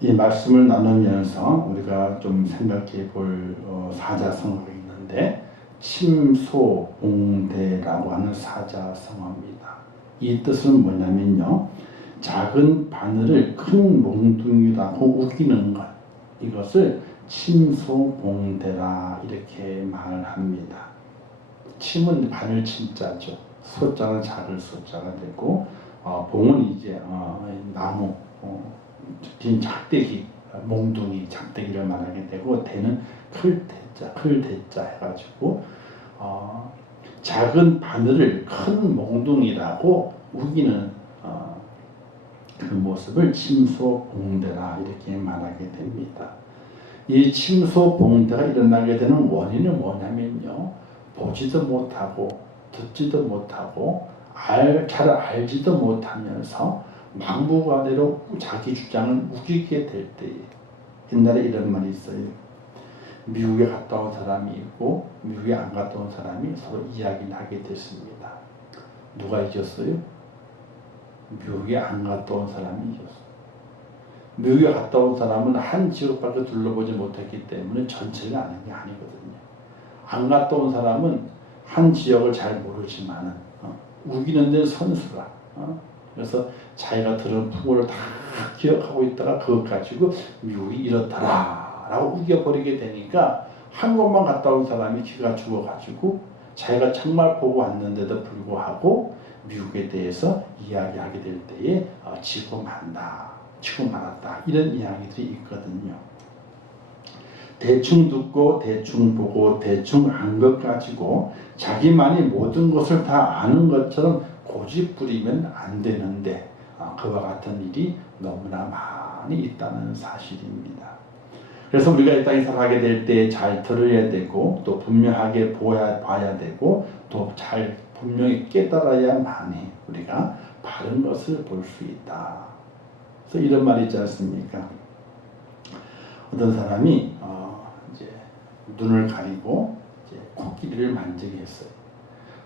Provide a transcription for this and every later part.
이 말씀을 나누면서 우리가 좀 생각해 볼 사자성어가 있는데 침소봉대라고 하는 사자성어입니다. 이 뜻은 뭐냐면요, 작은 바늘을 큰 몽둥이라고 우기는 것, 이것을 침소봉대라 이렇게 말합니다. 침은 바늘 침자죠. 소자는 작을 소자가 되고, 봉은 이제 나무, 빈 작대기, 몽둥이 작대기를 말하게 되고, 대는 클대자 해가지고 작은 바늘을 큰 몽둥이라고 우기는 그 모습을 침소봉대라 이렇게 말하게 됩니다. 이 침소봉대가 일어나게 되는 원인은 뭐냐면요, 보지도 못하고 듣지도 못하고 잘 알지도 못하면서 막무가내로 자기 주장을 우기게 될 때에, 옛날에 이런 말이 있어요. 미국에 갔다 온 사람이 있고 미국에 안 갔다 온 사람이 서로 이야기를 하게 됐습니다. 누가 이겼어요? 미국에 안 갔다 온 사람이 이겼어요. 미국에 갔다 온 사람은 한 지역밖에 둘러보지 못했기 때문에 전체가 아는 게 아니거든요. 안 갔다 온 사람은 한 지역을 잘 모르지만은 우기는 데는 선수라. 그래서 자기가 들은 풍어를 다 기억하고 있다가 그것 가지고 미국이 이렇더라 라고 우겨버리게 되니까 한 곳만 갔다 온 사람이 기가 죽어가지고 자기가 정말 보고 왔는데도 불구하고 미국에 대해서 이야기하게 될 때에 지고 말았다 이런 이야기들이 있거든요. 대충 듣고 대충 보고 대충 안 것 가지고 자기만이 모든 것을 다 아는 것처럼 고집 부리면 안 되는데 그와 같은 일이 너무나 많이 있다는 사실입니다. 그래서 우리가 이 땅에 살아가게 될 때 잘 들어야 되고 또 분명하게 봐야 되고 또 잘 분명히 깨달아야만이 우리가 바른 것을 볼 수 있다. 그래서 이런 말이 있지 않습니까? 어떤 사람이 이제 눈을 가리고 이제 코끼리를 만지게 했어요.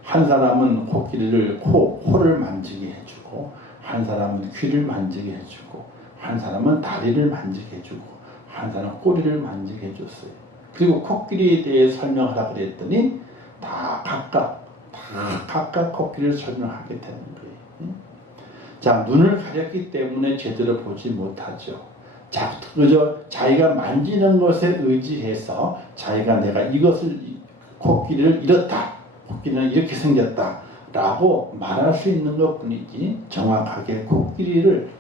한 사람은 코를 만지게 해주고, 한 사람은 귀를 만지게 해주고, 한 사람은 다리를 만지게 해주고, 한 사람은 꼬리를 만지게 해줬어요. 그리고 코끼리에 대해 설명하라 그랬더니 다 각각 코끼리를 설명하게 되는 거예요. 자, 눈을 가렸기 때문에 제대로 보지 못하죠. 그저 자기가 만지는 것에 의지해서 자기가 내가 코끼리를 이렇다, 코끼리는 이렇게 생겼다 라고 말할 수 있는 것 뿐이지 정확하게 코끼리를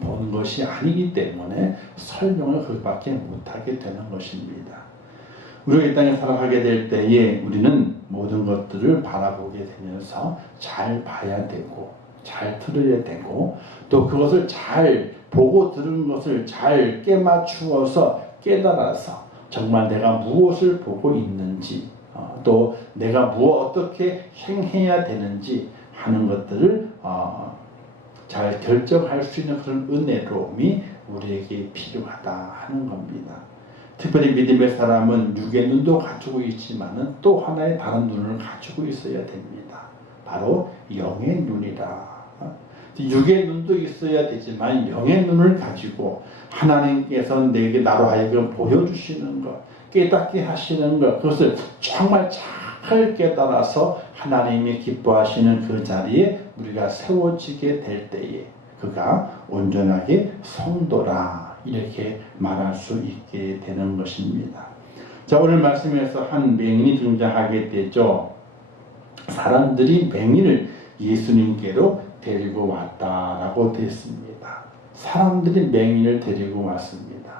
본 것이 아니기 때문에 설명을 그것밖에 못하게 되는 것입니다. 우리가 이 땅에 살아가게 될 때에 우리는 모든 것들을 바라보게 되면서 잘 봐야 되고 잘 들어야 되고 또 그것을 잘 보고 들은 것을 잘 깨맞추어서 깨달아서 정말 내가 무엇을 보고 있는지 또 내가 어떻게 행해야 되는지 하는 것들을 잘 결정할 수 있는 그런 은혜로움이 우리에게 필요하다 하는 겁니다. 특별히 믿음의 사람은 육의 눈도 가지고 있지만은 또 하나의 다른 눈을 가지고 있어야 됩니다. 바로 영의 눈이라. 육의 눈도 있어야 되지만 영의 눈을 가지고 하나님께서 나로 하여금 보여주시는 것, 깨닫게 하시는 것, 그것을 정말 잘 깨달아서 하나님이 기뻐하시는 그 자리에 우리가 세워지게 될 때에 그가 온전하게 성도라 이렇게 말할 수 있게 되는 것입니다. 자, 오늘 말씀에서 한 맹인이 등장하게 되죠. 사람들이 맹인을 예수님께로 데리고 왔다라고 됐습니다. 사람들이 맹인을 데리고 왔습니다.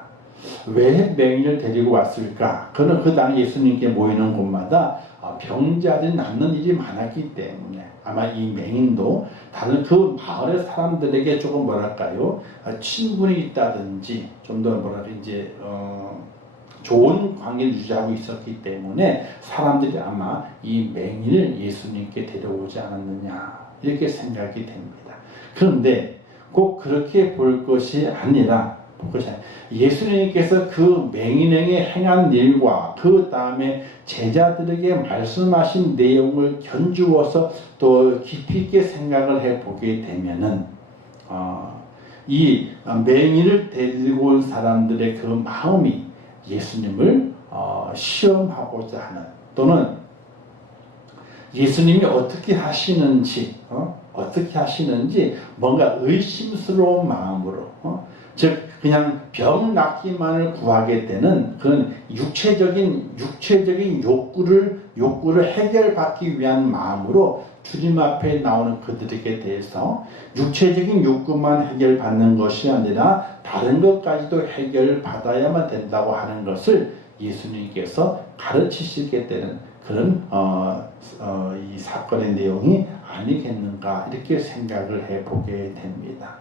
왜 맹인을 데리고 왔을까? 그는 그 당시 예수님께 모이는 곳마다 병자들이 낫는 일이 많았기 때문에 아마 이 맹인도 다른 그 마을의 사람들에게 조금 친분이 있다든지 좀 더 좋은 관계를 유지하고 있었기 때문에 사람들이 아마 이 맹인을 예수님께 데려오지 않았느냐 이렇게 생각이 됩니다. 그런데 꼭 그렇게 볼 것이 아니라 예수님께서 그 맹인에게 행한 일과 그 다음에 제자들에게 말씀하신 내용을 견주어서 또 깊이 있게 생각을 해보게 되면은 이 맹인을 데리고 온 사람들의 그 마음이 예수님을 시험하고자 하는, 또는 예수님이 어떻게 하시는지 뭔가 의심스러운 마음으로, 즉 그냥 병 낫기만을 구하게 되는 그런 육체적인 욕구를 해결받기 위한 마음으로 주님 앞에 나오는 그들에게 대해서 육체적인 욕구만 해결받는 것이 아니라 다른 것까지도 해결받아야만 된다고 하는 것을 예수님께서 가르치시게 되는 그런 이 사건의 내용이 아니겠는가, 이렇게 생각을 해보게 됩니다.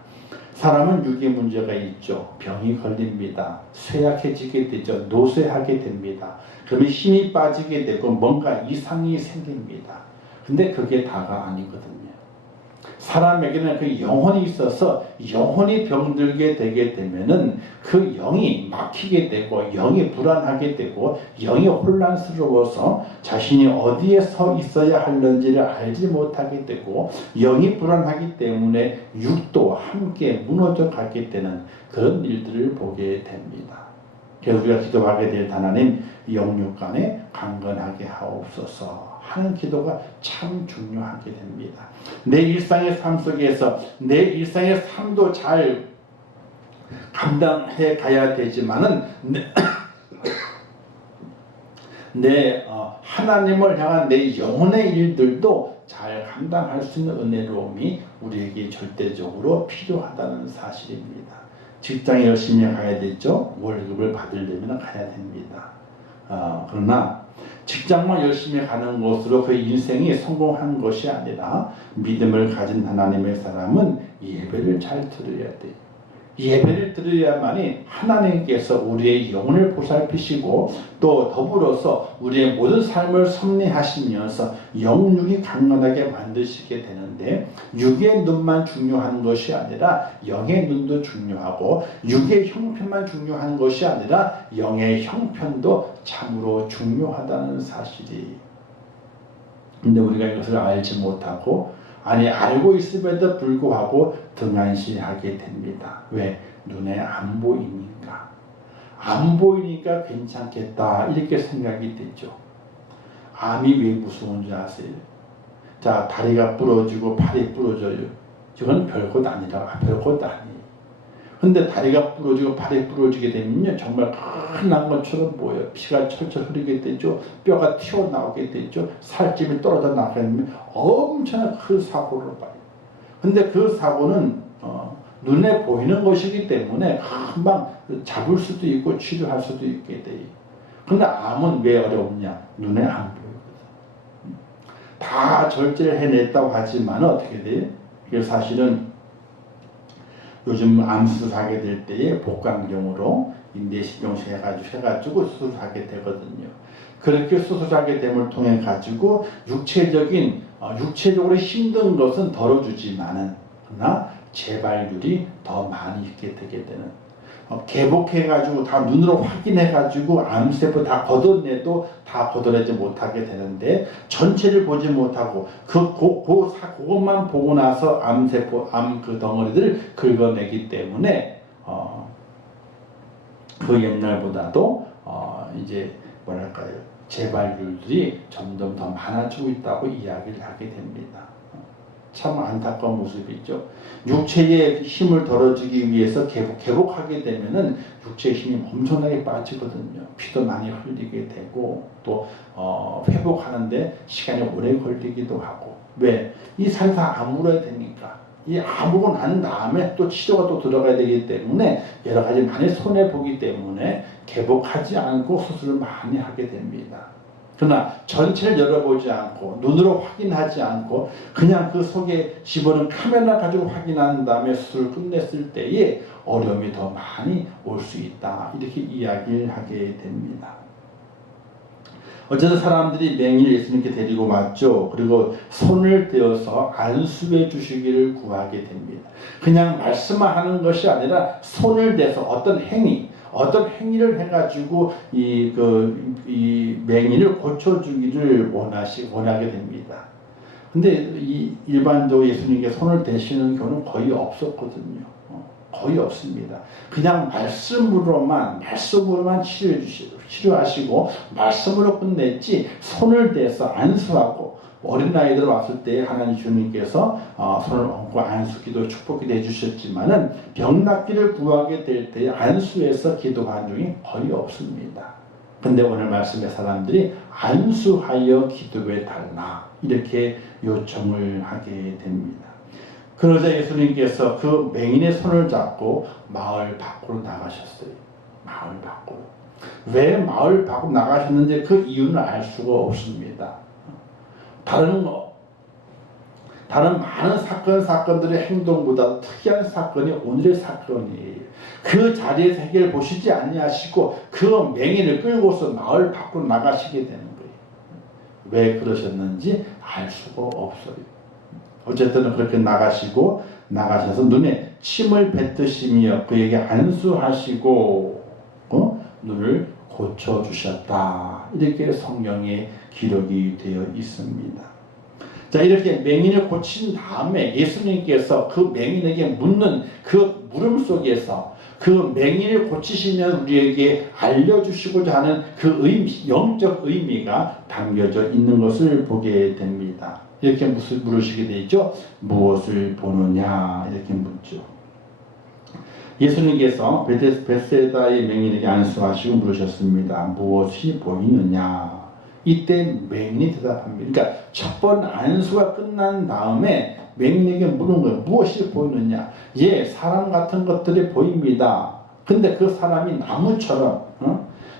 사람은 육의 문제가 있죠. 병이 걸립니다. 쇠약해지게 되죠. 노쇠하게 됩니다. 그러면 힘이 빠지게 되고 뭔가 이상이 생깁니다. 근데 그게 다가 아니거든요. 사람에게는 그 영혼이 있어서 영혼이 병들게 되게 되면은 그 영이 막히게 되고 영이 불안하게 되고 영이 혼란스러워서 자신이 어디에 서 있어야 할는지를 알지 못하게 되고 영이 불안하기 때문에 육도 함께 무너져 가게 되는 그런 일들을 보게 됩니다. 그래서 우리가 기도하게 될 하나님, 영육 간에 강건하게 하옵소서 하는 기도가 참 중요하게 됩니다. 내 일상의 삶 속에서 내 일상의 삶도 잘 감당해 가야 되지만은 내 하나님을 향한 내 영혼의 일들도 잘 감당할 수 있는 은혜로움이 우리에게 절대적으로 필요하다는 사실입니다. 직장에 열심히 가야 되죠. 월급을 받으려면 가야 됩니다. 그러나 직장만 열심히 가는 것으로 그 인생이 성공한 것이 아니라 믿음을 가진 하나님의 사람은 예배를 잘 들어야 돼요. 예배를 드려야만이 하나님께서 우리의 영혼을 보살피시고 또 더불어서 우리의 모든 삶을 섭리하시면서 영육이 강건하게 만드시게 되는데, 육의 눈만 중요한 것이 아니라 영의 눈도 중요하고 육의 형편만 중요한 것이 아니라 영의 형편도 참으로 중요하다는 사실이, 근데 우리가 이것을 알지 못하고 알고 있음에도 불구하고 등한시하게 됩니다. 왜? 눈에 안 보이니까. 안 보이니까 괜찮겠다, 이렇게 생각이 되죠. 암이 왜 무서운지 아세요? 자, 다리가 부러지고 팔이 부러져요. 이건 별것 별것 아니에요. 근데 다리가 부러지고 팔이 부러지게 되면요, 정말 큰난 것처럼 보여요. 피가 철철 흐르게 되죠. 뼈가 튀어나오게 되죠. 살집이 떨어져 나가게 되면 엄청난 큰 사고를 봐요. 근데 그 사고는 눈에 보이는 것이기 때문에 금방 잡을 수도 있고 치료할 수도 있게 돼요. 근데 암은 왜 어렵냐? 눈에 안 보이거든. 다 절제를 해냈다고 하지만 어떻게 돼요? 이게 사실은 요즘 암 수술하게 될 때에 복강경으로 내시경술 해가지고 수술하게 되거든요. 그렇게 수술하게 됨을 통해 가지고 육체적으로 힘든 것은 덜어주지만은, 그러나 재발률이 더 많이 있게 되게 되는, 개복해가지고 다 눈으로 확인해가지고 암세포 다 걷어내도 다 걷어내지 못하게 되는데, 전체를 보지 못하고 그것만 보고 나서 암세포, 그 덩어리들을 긁어내기 때문에 그 옛날보다도 이제 뭐랄까요, 재발률들이 점점 더 많아지고 있다고 이야기를 하게 됩니다. 참 안타까운 모습이죠. 육체의 힘을 덜어주기 위해서 개복하게 되면은 육체의 힘이 엄청나게 빠지거든요. 피도 많이 흘리게 되고 또 회복하는데 시간이 오래 걸리기도 하고. 왜? 이 살이 다 아물어야 되니까. 이 아물고 난 다음에 또 치료가 또 들어가야 되기 때문에 여러 가지 많이 손해 보기 때문에 개복하지 않고 수술을 많이 하게 됩니다. 그러나 전체를 열어보지 않고 눈으로 확인하지 않고 그냥 그 속에 집어넣은 카메라 가지고 확인한 다음에 수술을 끝냈을 때에 어려움이 더 많이 올 수 있다, 이렇게 이야기를 하게 됩니다. 어쨌든 사람들이 맹인을 예수님께 데리고 왔죠. 그리고 손을 떼어서 안수해 주시기를 구하게 됩니다. 그냥 말씀만 하는 것이 아니라 손을 대서 어떤 행위를 해가지고 이 맹인을 고쳐주기를 원하게 됩니다. 근데 이 일반적으로 예수님께 손을 대시는 경우는 거의 없었거든요. 거의 없습니다. 그냥 말씀으로만 치료하시고 말씀으로 끝냈지 손을 대서 안수하고 어린아이들 왔을 때 하나님 주님께서 손을 얹고 안수기도 축복기도 해주셨지만은 병 낫기를 구하게 될 때 안수해서 기도한 적이 거의 없습니다. 근데 오늘 말씀의 사람들이 안수하여 기도해 달라 이렇게 요청을 하게 됩니다. 그러자 예수님께서 그 맹인의 손을 잡고 마을 밖으로 나가셨어요. 마을 밖으로. 왜 마을 밖으로 나가셨는지 그 이유는 알 수가 없습니다. 다른 많은 사건들의 행동보다 특이한 사건이 오늘의 사건이에요. 그 자리에서 해결 보시지 아니하시고 그 맹인을 끌고서 마을 밖으로 나가시게 되는 거예요. 왜 그러셨는지 알 수가 없어요. 어쨌든 그렇게 나가셔서 눈에 침을 뱉으시며 그에게 안수하시고 눈을 고쳐주셨다. 이렇게 성경에 기록이 되어 있습니다. 자, 이렇게 맹인을 고친 다음에 예수님께서 그 맹인에게 묻는 그 물음 속에서 그 맹인을 고치시면 우리에게 알려주시고자 하는 그 영적 의미가 담겨져 있는 것을 보게 됩니다. 이렇게 물으시게 되죠. 무엇을 보느냐 이렇게 묻죠. 예수님께서 벳세다의 맹인에게 안수하시고 물으셨습니다. 무엇이 보이느냐? 이때 맹인이 대답합니다. 그러니까 첫 번 안수가 끝난 다음에 맹인에게 물은 거예요. 무엇이 보이느냐? 예, 사람 같은 것들이 보입니다. 근데 그 사람이 나무처럼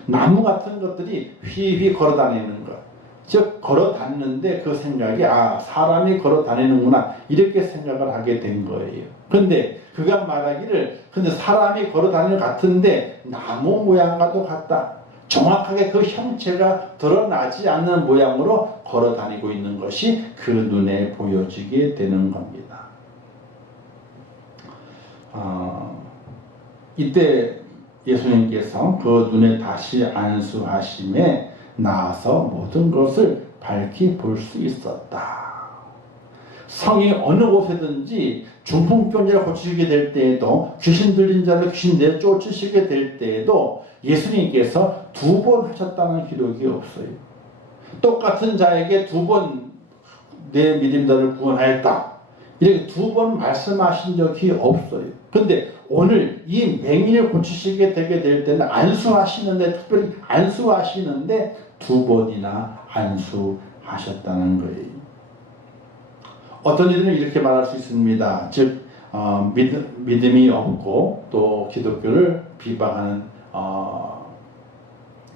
나무 같은 것들이 휘휘 걸어다니는 것. 즉 걸어다니는데 그 생각이 사람이 걸어다니는구나 이렇게 생각을 하게 된 거예요. 근데 그가 말하기를 근데 사람이 걸어다니는 것 같은데 나무 모양과도 같다. 정확하게 그 형체가 드러나지 않는 모양으로 걸어다니고 있는 것이 그 눈에 보여지게 되는 겁니다. 이때 예수님께서 그 눈에 다시 안수하심에 나아서 모든 것을 밝히 볼 수 있었다. 성이 어느 곳에든지 중풍병자를 고치시게 될 때에도 귀신 들린 자를 귀신 내쫓으시게 될 때에도 예수님께서 2번 하셨다는 기록이 없어요. 똑같은 자에게 2번 내 믿음자를 구원하였다. 이렇게 2번 말씀하신 적이 없어요. 근데 오늘 이 맹인을 고치시게 되게 될 때는 특별히 안수하시는데 2번이나 안수하셨다는 거예요. 어떤 이들은 이렇게 말할 수 있습니다. 즉 믿음이 없고 또 기독교를 비방하는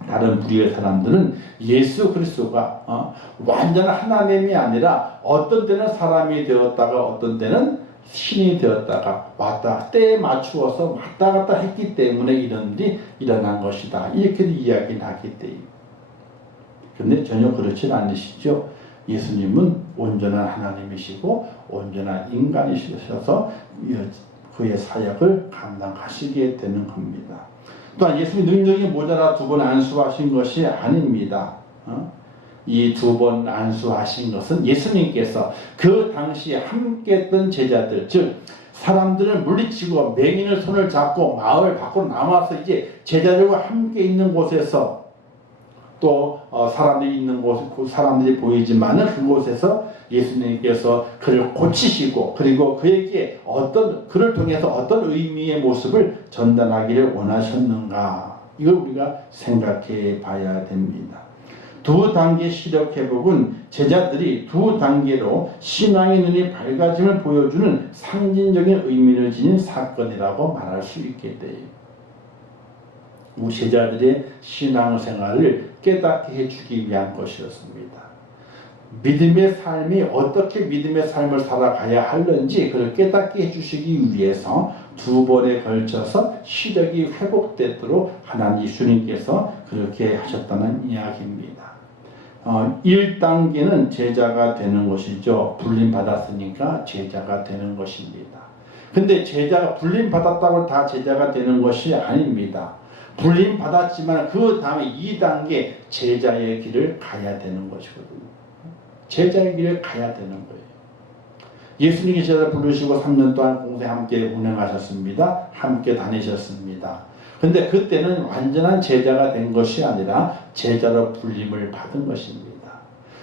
다른 부류의 사람들은 예수 그리스도가 완전한 하나님이 아니라 어떤 때는 사람이 되었다가 어떤 때는 신이 되었다가 때에 맞추어서 왔다 갔다 했기 때문에 이런 일이 일어난 것이다. 이렇게 이야기를 하게 돼요. 그런데 전혀 그렇지 않으시죠. 예수님은 온전한 하나님이시고 온전한 인간이셔서 그의 사역을 감당하시게 되는 겁니다. 또한 예수님 능력이 모자라 2번 안수하신 것이 아닙니다. 이 2번 안수하신 것은 예수님께서 그 당시에 함께 했던 제자들, 즉 사람들을 물리치고 맹인의 손을 잡고 마을 밖으로 나와서 이제 제자들과 함께 있는 곳에서 또 사람들이 있는 곳, 사람들이 보이지만은 그곳에서 예수님께서 그를 고치시고 그리고 그에게 그를 통해서 어떤 의미의 모습을 전달하기를 원하셨는가, 이걸 우리가 생각해 봐야 됩니다. 2단계 시력 회복은 제자들이 2단계로 신앙의 눈이 밝아짐을 보여주는 상징적인 의미를 지닌 사건이라고 말할 수 있게 돼요. 우리 제자들의 신앙생활을 깨닫게 해주기 위한 것이었습니다. 믿음의 삶이 어떻게 믿음의 삶을 살아가야 하는지 그를 깨닫게 해주시기 위해서 2번에 걸쳐서 시력이 회복되도록 하나님 예수님께서 그렇게 하셨다는 이야기입니다. 1단계는 제자가 되는 것이죠. 불림받았으니까 제자가 되는 것입니다. 근데 제자가 불림받았다고 다 제자가 되는 것이 아닙니다. 불림받았지만 그 다음에 2단계 제자의 길을 가야 되는 것이거든요. 제자의 길을 가야 되는 거예요. 예수님이 제자를 부르시고 3년 동안 공생 함께 운행하셨습니다. 함께 다니셨습니다. 근데 그때는 완전한 제자가 된 것이 아니라 제자로 불림을 받은 것입니다.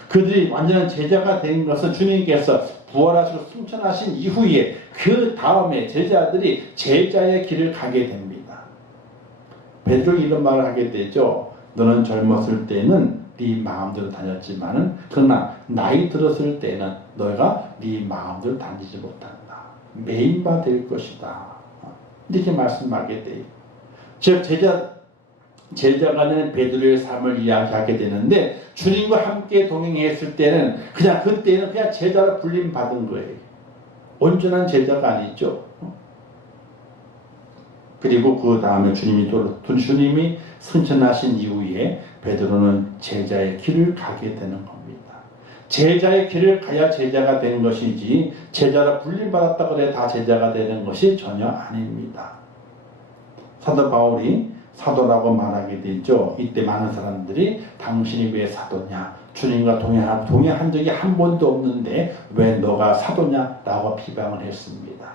그들이 완전한 제자가 된 것은 주님께서 부활하시고 승천하신 이후에 그 다음에 제자들이 제자의 길을 가게 됩니다. 베드로가 이런 말을 하게 되죠. 너는 젊었을 때는 네 마음대로 다녔지만은 그러나 나이 들었을 때는 너희가 네 마음대로 다니지 못한다. 매인바 될 것이다. 이렇게 말씀하게 돼요. 즉 제자가 되는 베드로의 삶을 이야기하게 되는데 주님과 함께 동행했을 때는 그때는 그냥 제자로 불림 받은 거예요. 온전한 제자가 아니죠. 그리고 그 다음에 주님이 승천하신 이후에 베드로는 제자의 길을 가게 되는 겁니다. 제자의 길을 가야 제자가 된 것이지 제자로 불림 받았다고 해서 다 제자가 되는 것이 전혀 아닙니다. 사도 바울이 사도라고 말하게 되죠. 이때 많은 사람들이 당신이 왜 사도냐? 주님과 동행한 적이 한 번도 없는데 왜 너가 사도냐? 라고 비방을 했습니다.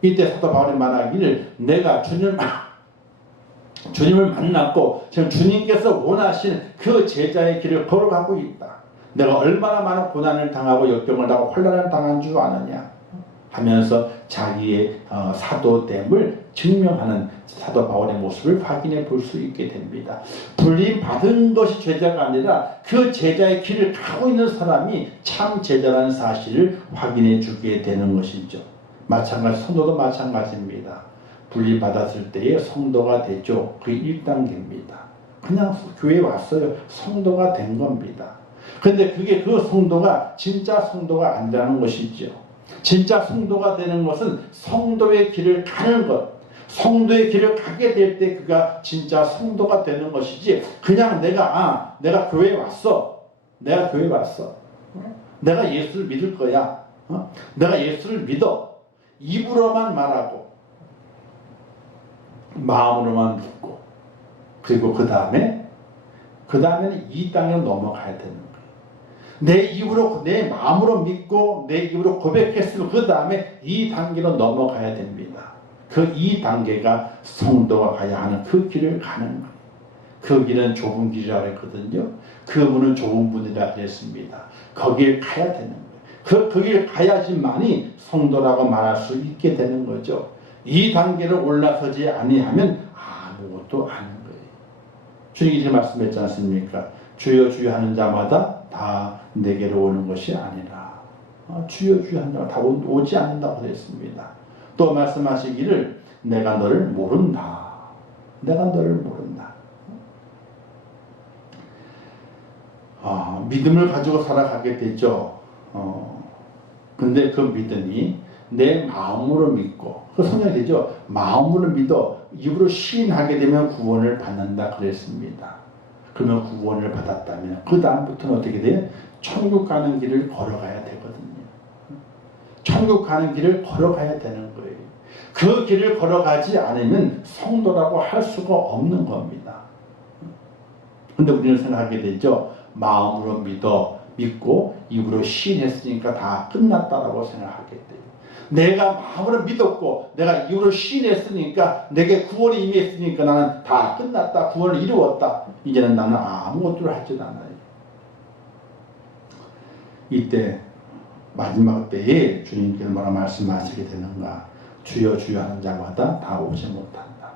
이때 사도 바울이 말하기를 내가 주님을 만났고 지금 주님께서 원하신 그 제자의 길을 걸어가고 있다. 내가 얼마나 많은 고난을 당하고 역경을 당하고 혼란을 당한 줄 아느냐 하면서 자기의 사도됨을 증명하는 사도 바울의 모습을 확인해 볼 수 있게 됩니다. 불림 받은 것이 제자가 아니라 그 제자의 길을 가고 있는 사람이 참 제자라는 사실을 확인해 주게 되는 것이죠. 성도도 마찬가지입니다. 불림 받았을 때에 성도가 되죠. 그게 1단계입니다. 그냥 교회에 왔어요. 성도가 된 겁니다. 근데 그 성도가 진짜 성도가 아니라는 것이죠. 진짜 성도가 되는 것은 성도의 길을 가는 것, 성도의 길을 가게 될 때 그가 진짜 성도가 되는 것이지 그냥 내가 교회에 왔어. 내가 교회에 왔어. 내가 예수를 믿을 거야. 내가 예수를 믿어. 입으로만 말하고 마음으로만 믿고 그리고 그 다음에는 이 땅에 넘어가야 되는 거예요. 내 입으로 내 마음으로 믿고 내 입으로 고백했으면 그 다음에 이 단계로 넘어가야 됩니다. 그 이 단계가 성도가 가야 하는 그 길을 가는 거예요. 그 길은 좁은 길이라고 했거든요. 그 문은 좁은 문이라고 했습니다. 거기에 가야 되는 거예요. 그 길 가야지만이 성도라고 말할 수 있게 되는 거죠. 이 단계를 올라서지 아니하면 아무것도 아닌 거예요. 주님이 말씀했지 않습니까? 주여 주여 하는 자마다 다 내게로 오는 것이 아니라 주여 주여 하는 자가 다 오지 않는다고 했습니다. 또 말씀하시기를 내가 너를 모른다. 내가 너를 모른다. 믿음을 가지고 살아가게 되죠. 근데 그 믿음이 내 마음으로 믿고 그 성경이 되죠. 마음으로 믿어 입으로 시인하게 되면 구원을 받는다 그랬습니다. 그러면 구원을 받았다면 그 다음부터는 어떻게 돼요? 천국 가는 길을 걸어가야 되거든요. 천국 가는 길을 걸어가야 되는 거예요. 그 길을 걸어가지 않으면 성도라고 할 수가 없는 겁니다. 근데 우리는 생각하게 되죠. 마음으로 믿고 입으로 시인했으니까 다 끝났다라고 생각하게 돼요. 내가 마음으로 믿었고 내가 입으로 시인했으니까 내게 구원이 임했으니까 나는 다 끝났다. 구원을 이루었다. 이제는 나는 아무것도 하지 않아요. 이때 마지막 때에 주님께서 뭐라 말씀하시게 되는가? 주여 주여 하는 자마다 다 오지 못한다.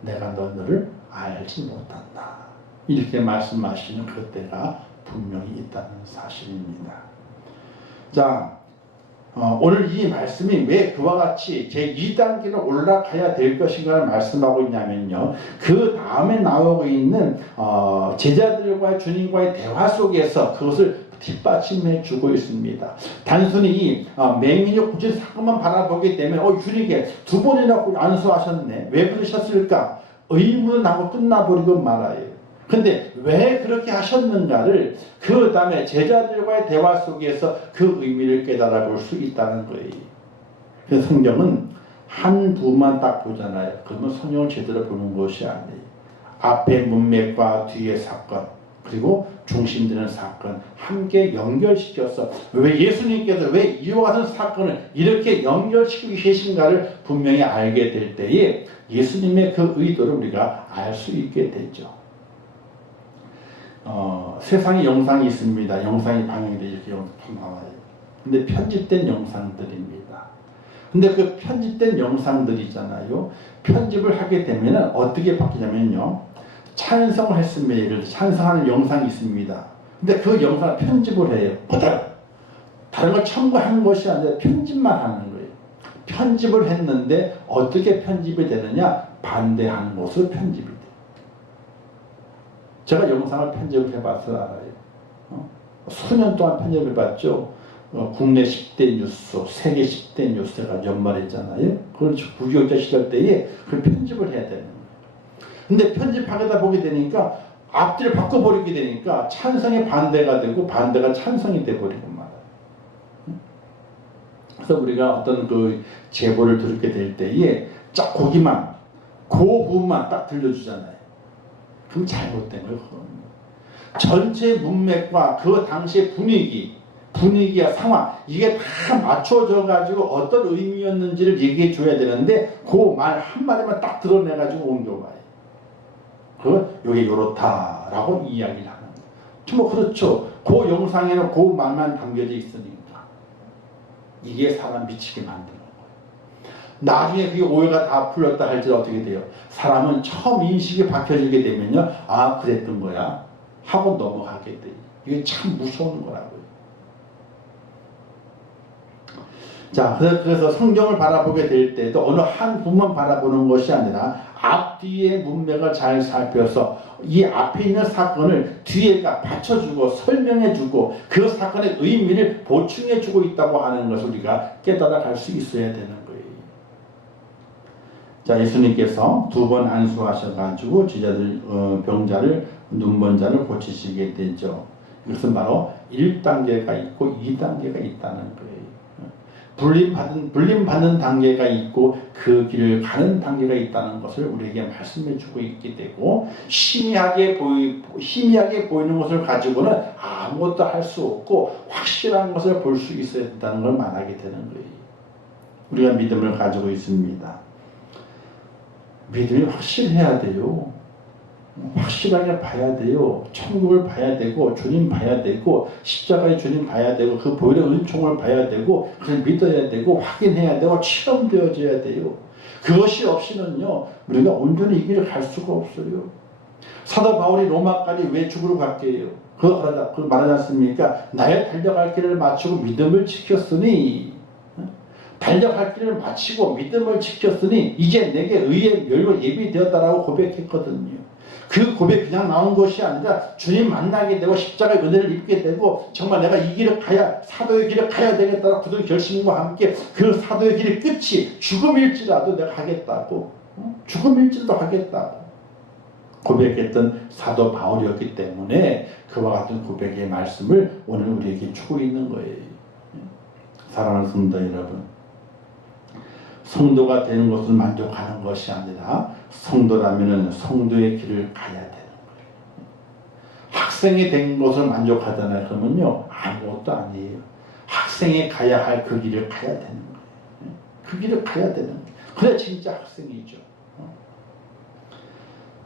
내가 너를 알지 못한다. 이렇게 말씀하시는 그때가 분명히 있다는 사실입니다. 자, 오늘 이 말씀이 왜 그와 같이 제2단계로 올라가야 될 것인가를 말씀하고 있냐면요. 그 다음에 나오고 있는 제자들과 주님과의 대화 속에서 그것을 뒷받침해 주고 있습니다. 단순히 이 맹인의 고친 사건만 바라보기 때문에 주님께 두 번이나 안수하셨네. 왜 그러셨을까? 의문은 하고 끝나버리고 말아요. 근데 왜 그렇게 하셨는가를 그 다음에 제자들과의 대화 속에서 그 의미를 깨달아 볼 수 있다는 거예요. 그래서 성경은 한 부분만 딱 보잖아요. 그러면 성경을 제대로 보는 것이 아니에요. 앞에 문맥과 뒤의 사건, 그리고 중심되는 사건 함께 연결시켜서 왜 예수님께서 왜 이와 같은 사건을 이렇게 연결시키고 계신가를 분명히 알게 될 때에 예수님의 그 의도를 우리가 알 수 있게 되죠. 세상에 영상이 있습니다. 영상이 방영이 돼 이렇게 나와요. 근데 편집된 영상들입니다. 근데 그 편집된 영상들이잖아요. 편집을 하게 되면 어떻게 바뀌냐면요. 찬성을 했습니다. 예를 들어 찬성하는 영상이 있습니다. 근데 그 영상을 편집을 해요. 그대로. 다른 걸 첨가하는 것이 아니라 편집만 하는 거예요. 편집을 했는데 어떻게 편집이 되느냐? 반대하는 것으로 편집이 돼요. 제가 영상을 편집을 해봐서 알아요. 수년 동안 편집을 해봤죠. 국내 10대 뉴스, 세계 10대 뉴스가 연말했잖아요. 그걸 국유학자 시절 때에 그 편집을 해야 되는 거예요. 근데 편집하다 보게 되니까 앞뒤를 바꿔버리게 되니까 찬성이 반대가 되고 반대가 찬성이 돼버리고 말아요. 그래서 우리가 어떤 그 제보를 듣게 될 때에 쫙 거기만 그 부분만 딱 들려주잖아요. 그럼 잘못된 거예요. 전체 문맥과 그 당시의 분위기와 상황 이게 다 맞춰져 가지고 어떤 의미였는지를 얘기해 줘야 되는데 그 말 한마디만 딱 드러내 가지고 옮겨와요. 요게 요렇다라고 이야기를 하는 거예요. 뭐 그렇죠. 그 영상에는 그 말만 담겨져 있으니까 이게 사람 미치게 만드는 거예요. 나중에 그게 오해가 다 풀렸다 할지라도 어떻게 돼요? 사람은 처음 인식이 밝혀지게 되면요. 아 그랬던 거야 하고 넘어가게 돼요. 이게 참 무서운 거라고요. 자, 그래서 성경을 바라보게 될 때도 어느 한 부분만 바라보는 것이 아니라 앞뒤의 문맥을 잘 살펴서 이 앞에 있는 사건을 뒤에가 받쳐주고 설명해주고 그 사건의 의미를 보충해주고 있다고 하는 것을 우리가 깨달아 갈 수 있어야 되는 거예요. 자, 예수님께서 2번 안수하셔가지고 제자들 병자를 눈먼 자를 고치시게 되죠. 이것은 바로 1단계가 있고 2단계가 있다는 거예요. 불림받는 단계가 있고 그 길을 가는 단계가 있다는 것을 우리에게 말씀해 주고 있게 되고 희미하게 보이는 것을 가지고는 아무것도 할 수 없고 확실한 것을 볼 수 있어야 된다는 걸 말하게 되는 거예요. 우리가 믿음을 가지고 있습니다. 믿음이 확실해야 돼요. 확실하게 봐야 돼요. 천국을 봐야 되고 주님 봐야 되고 십자가의 주님 봐야 되고 그 보혈의 은총을 봐야 되고 그걸 믿어야 되고 확인해야 되고 체험되어져야 돼요. 그것이 없이는요 우리가 온전히 이 길을 갈 수가 없어요. 사도 바울이 로마까지 왜 죽으러 갔게요? 그거 말하지 않습니까? 나의 달려갈 길을 마치고 믿음을 지켰으니 달려갈 길을 마치고 믿음을 지켰으니 이제 내게 의의 열고 예비되었다라고 고백했거든요. 그 고백 그냥 나온 것이 아니라 주님 만나게 되고 십자가의 은혜를 입게 되고 정말 내가 이 길을 가야 사도의 길을 가야 되겠다라고 굳은 결심과 함께 그 사도의 길의 끝이 죽음일지라도 내가 하겠다고 죽음일지라도 하겠다고 고백했던 사도 바울이었기 때문에 그와 같은 고백의 말씀을 오늘 우리에게 주고 있는 거예요. 사랑하는 성도 여러분, 성도가 되는 것을 만족하는 것이 아니라 성도라면 성도의 길을 가야 되는 거예요. 학생이 된 것을 만족하잖아요. 그러면요 아무것도 아니에요. 학생이 가야 할 그 길을 가야 되는 거예요. 그 길을 가야 되는 거예요. 그래 진짜 학생이죠.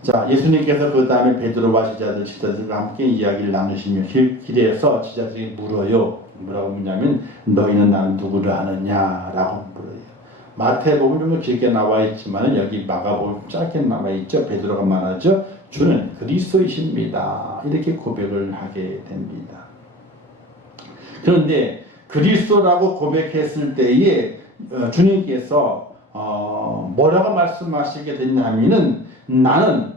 자, 예수님께서 그 다음에 베드로와 제자들과 함께 이야기를 나누시며 길에서 제자들이 물어요. 뭐라고 묻냐면 너희는 나를 누구를 아느냐라고 물어요. 마태복음 좀 길게 나와 있지만 여기 마가복음 짧게 나와 있죠. 베드로가 말하죠. 주는 그리스도이십니다. 이렇게 고백을 하게 됩니다. 그런데 그리스도라고 고백했을 때에 주님께서 뭐라고 말씀하시게 됐냐면은 나는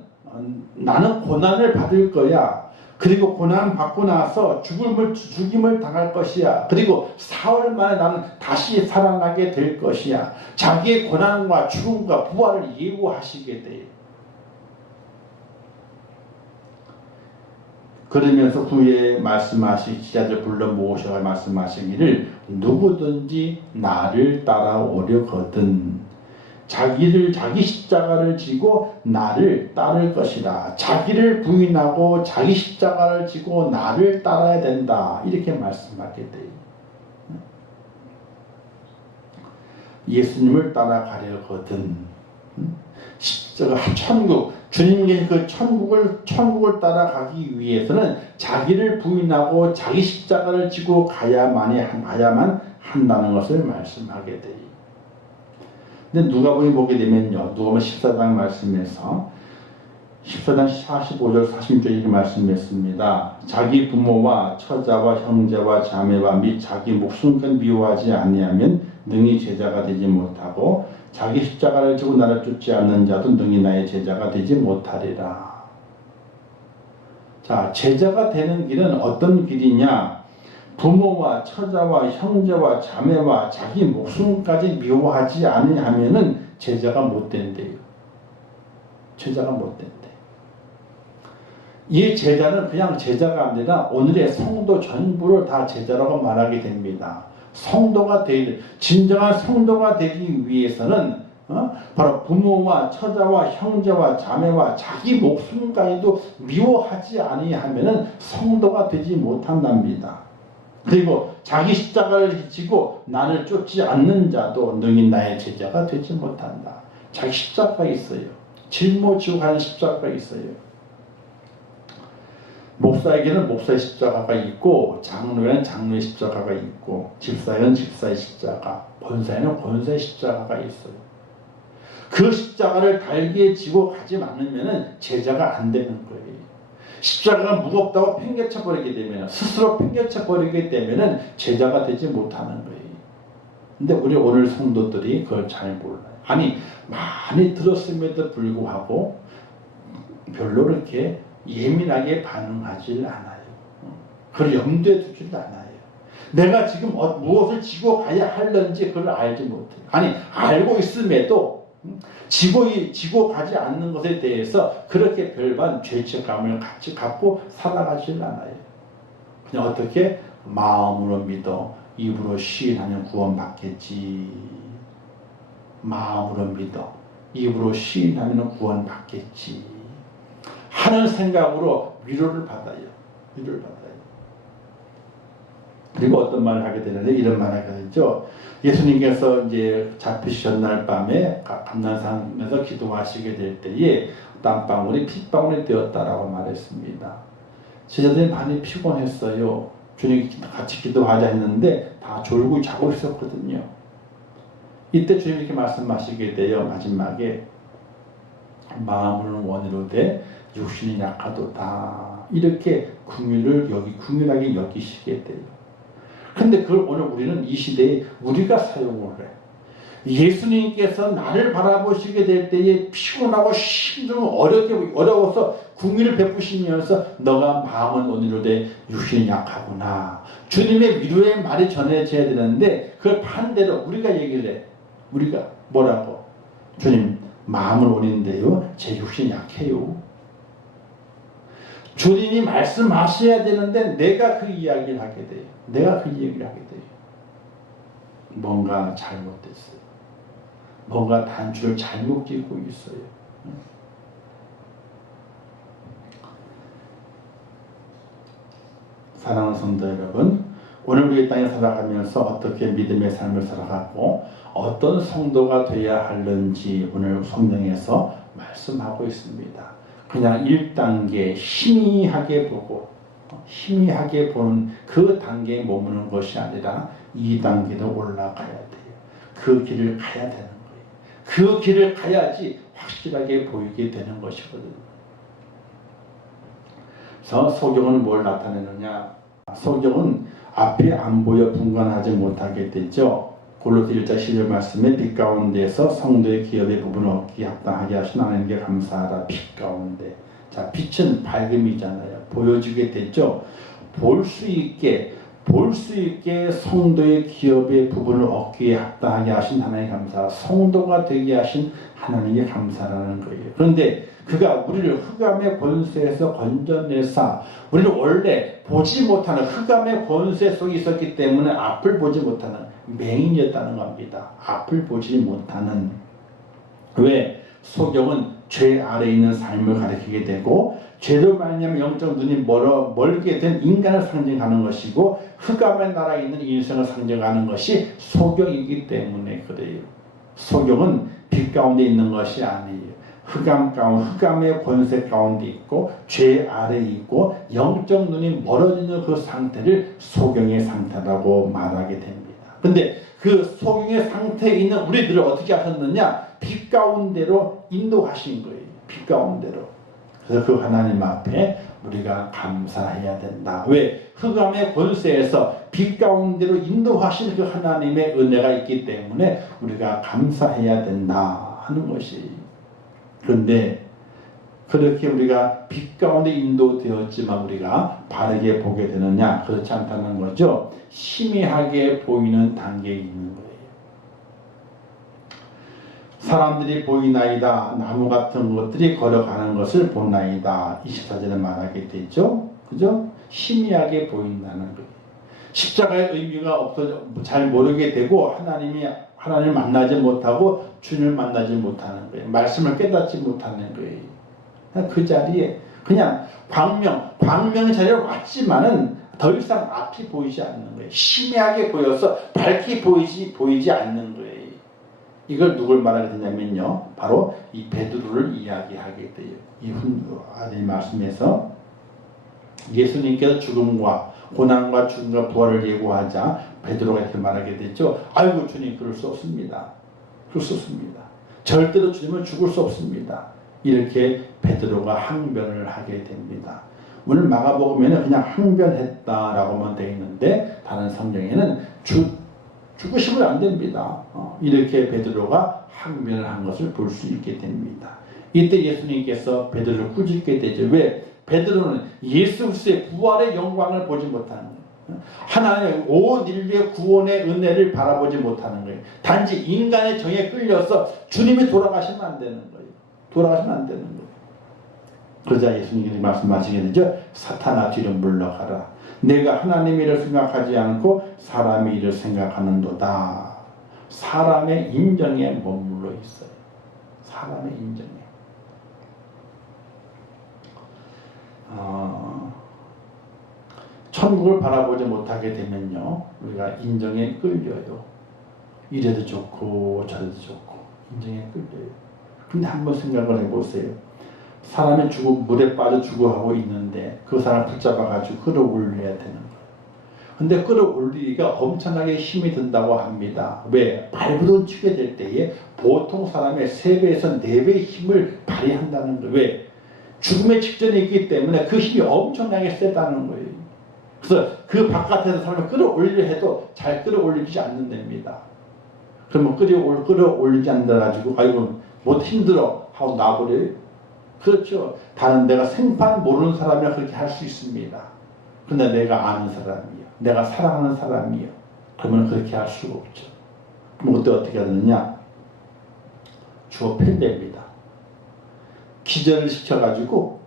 고난을 받을 거야. 그리고 고난 받고 나서 죽임을 당할 것이야. 그리고 사흘 만에 나는 다시 살아나게 될 것이야. 자기의 고난과 죽음과 부활을 예고하시게 돼요. 그러면서 후에 지자들 불러 모으셔서 말씀하시기를 누구든지 나를 따라오려거든 자기 십자가를 지고 나를 따를 것이라. 자기를 부인하고 자기 십자가를 지고 나를 따라야 된다. 이렇게 말씀하게 돼요. 예수님을 따라가려거든. 십자가 천국, 주님께 그 천국을 따라가기 위해서는 자기를 부인하고 자기 십자가를 지고 가야만 한다는 것을 말씀하게 돼요. 근데 누가복음 보게 되면요, 누가복음 14장 말씀에서 14장 45절 46절 이렇게 말씀했습니다. 자기 부모와 처자와 형제와 자매와 및 자기 목숨까지 미워하지 아니하면 능히 제자가 되지 못하고 자기 십자가를 지고 나를 쫓지 않는 자도 능히 나의 제자가 되지 못하리라. 자, 제자가 되는 길은 어떤 길이냐? 부모와 처자와 형제와 자매와 자기 목숨까지 미워하지 아니하면은 제자가 못 된대요. 제자가 못 된대. 이 제자는 그냥 제자가 아니라 오늘의 성도 전부를 다 제자라고 말하게 됩니다. 진정한 성도가 되기 위해서는 바로 부모와 처자와 형제와 자매와 자기 목숨까지도 미워하지 아니하면은 성도가 되지 못한답니다. 그리고 자기 십자가를 지고 나를 쫓지 않는 자도 능히 나의 제자가 되지 못한다. 자기 십자가가 있어요. 짊어지고 가는 십자가가 있어요. 목사에게는 목사의 십자가가 있고, 장로에게는 장로의 십자가가 있고, 집사에게는 집사의 십자가, 권사에는 권사의 십자가가 있어요. 그 십자가를 달게 지고 가지 않으면 제자가 안 되는 거예요. 십자가가 무겁다고 팽개쳐 버리게 되면, 스스로 팽개쳐 버리게 되면 제자가 되지 못하는 거예요. 근데 우리 오늘 성도들이 그걸 잘 몰라요. 아니, 많이 들었음에도 불구하고 별로 그렇게 예민하게 반응하지 않아요. 그걸 염두에 두지 않아요. 내가 지금 무엇을 지고 가야 할는지 그걸 알지 못해요. 아니, 알고 있음에도 지고 가지 않는 것에 대해서 그렇게 별반 죄책감을 같이 갖고 살아가지 않아요. 그냥 어떻게? 마음으로 믿어 입으로 시인하면 구원받겠지. 마음으로 믿어 입으로 시인하면 구원받겠지 하는 생각으로 위로를 받아요. 위로를 받아요. 그리고 어떤 말을 하게 되는데 이런 말을 하게 되죠. 예수님께서 이제 잡히신 날 밤에 감난산에서 기도하시게 될 때에 땀방울이 핏방울이 되었다라고 말했습니다. 제자들이 많이 피곤했어요. 주님 같이 기도하자 했는데 다 졸고 자고 있었거든요. 이때 주님이 이렇게 말씀하시게 돼요. 마지막에 마음은 원이로되 육신이 약하도다. 이렇게 긍휼하게 여기시게 돼요. 근데 그걸 오늘 우리는 이 시대에 우리가 사용을 해. 예수님께서 나를 바라보시게 될 때에 피곤하고 힘들고 어려워서 긍휼을 베푸시면서 너가 마음은 온유로되 육신이 약하구나. 주님의 위로의 말이 전해져야 되는데 그걸 반대로 우리가 얘기를 해. 우리가 뭐라고? 주님 마음은 온인데요. 제 육신이 약해요. 주님이 말씀하셔야 되는데 내가 그 이야기를 하게 돼요. 내가 그 얘기를 하게 돼요. 뭔가 잘못됐어요. 뭔가 단추를 잘못 끼고 있어요. 사랑하는 성도 여러분, 오늘 우리 땅에 살아가면서 어떻게 믿음의 삶을 살아가고 어떤 성도가 되어야 하는지 오늘 성경에서 말씀하고 있습니다. 그냥 1단계 희미하게 보는 그 단계에 머무는 것이 아니라 2단계로 올라가야 돼요. 그 길을 가야 되는 거예요. 그 길을 가야지 확실하게 보이게 되는 것이거든요. 그래서 소경은 뭘 나타내느냐? 소경은 앞이 안 보여 분간하지 못하게 되죠. 골로새 1장 11절 말씀에 빛 가운데에서 성도의 기업의 부분을 얻기에 합당하게 하신 하나님께 감사하라. 빛 가운데. 자, 빛은 밝음이잖아요. 보여주게 되죠. 볼 수 있게 성도의 기업의 부분을 얻기에 합당하게 하신 하나님께 감사하라. 성도가 되게 하신 하나님께 감사라는 거예요. 그런데 그가 우리를 흑암의 권세에서 건져내사 우리를 원래 보지 못하는 흑암의 권세 속에 있었기 때문에 앞을 보지 못하는 맹인이었다는 겁니다. 앞을 보지 못하는 왜? 소경은 죄 아래에 있는 삶을 가리키게 되고 죄로 말미암아 영적 눈이 멀게 된 인간을 상징하는 것이고 흑암의 나라에 있는 인생을 상징하는 것이 소경이기 때문에 그래요. 소경은 빛 가운데 있는 것이 아니에요. 흑암의 권세 가운데 있고 죄 아래에 있고 영적 눈이 멀어지는 그 상태를 소경의 상태라고 말하게 됩니다. 근데 그 소경의 상태에 있는 우리들을 어떻게 하셨느냐? 빛 가운데로 인도하신 거예요. 빛 가운데로. 그래서 그 하나님 앞에 우리가 감사해야 된다. 왜? 흑암의 권세에서 빛 가운데로 인도하신 그 하나님의 은혜가 있기 때문에 우리가 감사해야 된다 하는 것이. 그런데 그렇게 우리가 빛 가운데 인도되었지만 우리가 바르게 보게 되느냐? 그렇지 않다는 거죠. 희미하게 보이는 단계에 있는 거예요. 사람들이 보이나이다. 나무 같은 것들이 걸어가는 것을 보나이다. 24절에 말하게 되죠. 그죠? 희미하게 보인다는 거예요. 십자가의 의미가 잘 모르게 되고 하나님을 만나지 못하고 주님을 만나지 못하는 거예요. 말씀을 깨닫지 못하는 거예요. 그 자리에 그냥 광명의 자리에 왔지만은 더 이상 앞이 보이지 않는 거예요. 희미하게 보여서 밝게 보이지 않는 거예요. 이걸 누굴 말하게 되냐면요. 바로 이 베드로를 이야기하게 돼요. 이 말씀에서 예수님께서 죽음과 고난과 죽음과 부활을 예고하자 베드로가 이렇게 말하게 됐죠. 아이고 주님 그럴 수 없습니다. 그럴 수 없습니다. 절대로 주님은 죽을 수 없습니다. 이렇게 베드로가 항변을 하게 됩니다. 오늘 마가복음에는 그냥 항변했다라고만 되어 있는데 다른 성경에는 죽으시면 안 됩니다. 이렇게 베드로가 항변을 한 것을 볼 수 있게 됩니다. 이때 예수님께서 베드로를 꾸짖게 되죠. 왜? 베드로는 예수 그리스도의 부활의 영광을 보지 못하는 거예요. 하나님의 온 인류의 구원의 은혜를 바라보지 못하는 거예요. 단지 인간의 정에 끌려서 주님이 돌아가시면 안 되는 거예요. 돌아가시면 안 되는 거예요. 그러자 예수님이 말씀하시게 되죠. 사탄아 뒤로 물러가라. 내가 하나님의 일을 생각하지 않고 사람의 일을 생각하는도다. 사람의 인정에 머물러 있어요. 사람의 인정에. 천국을 바라보지 못하게 되면요. 우리가 인정에 끌려요. 이래도 좋고 저래도 좋고 인정에 끌려요. 근데 한번 생각을 해보세요. 사람이 물에 빠져 죽어가고 있는데 그 사람을 붙잡아가지고 끌어올려야 되는 거예요. 근데 끌어올리기가 엄청나게 힘이 든다고 합니다. 왜? 발부둥 치게 될 때에 보통 사람의 3배에서 4배의 힘을 발휘한다는 거예요. 왜? 죽음의 직전에 있기 때문에 그 힘이 엄청나게 세다는 거예요. 그래서 그 바깥에서 사람을 끌어올리려 해도 잘 끌어올리지 않는답니다. 그러면 끌어올리지 않는다가지고 아이고 못 힘들어 하고 놔버려요. 그렇죠. 다른 내가 생판 모르는 사람이라 그렇게 할 수 있습니다. 근데 내가 아는 사람이요. 내가 사랑하는 사람이요. 그러면 그렇게 할 수가 없죠. 그럼 그때 어떻게 하느냐? 주어 팬됩니다. 기절을 시켜가지고